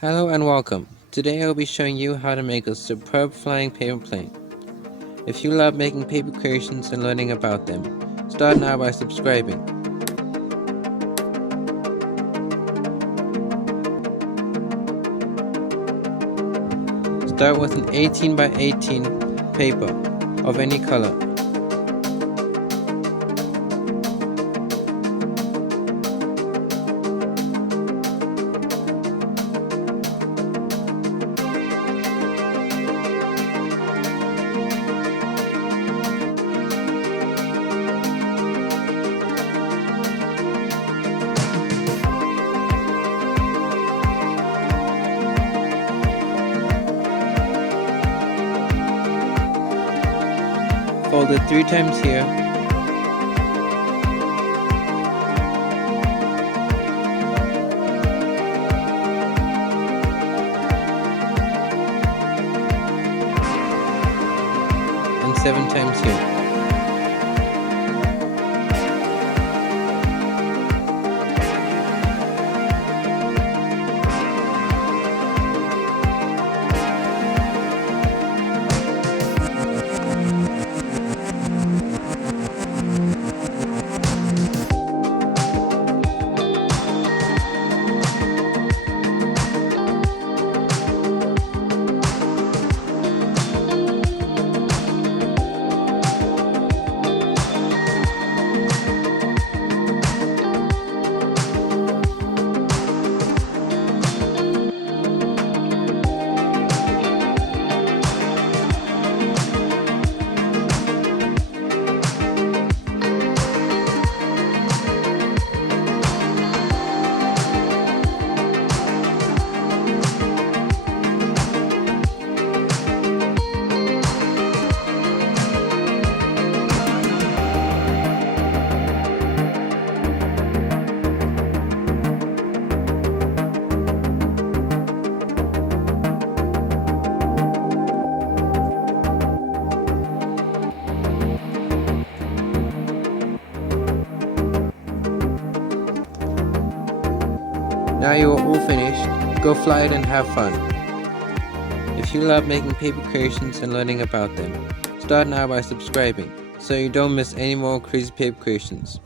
Hello and welcome. Today I will be showing you how to make a superb flying paper plane. If you love making paper creations and learning about them, start now by subscribing. Start with an 18 by 18 paper of any color. Fold it 3 times here, and 7 times here. Now you are all finished, go fly it and have fun. If you love making paper creations and learning about them, start now by subscribing so you don't miss any more crazy paper creations.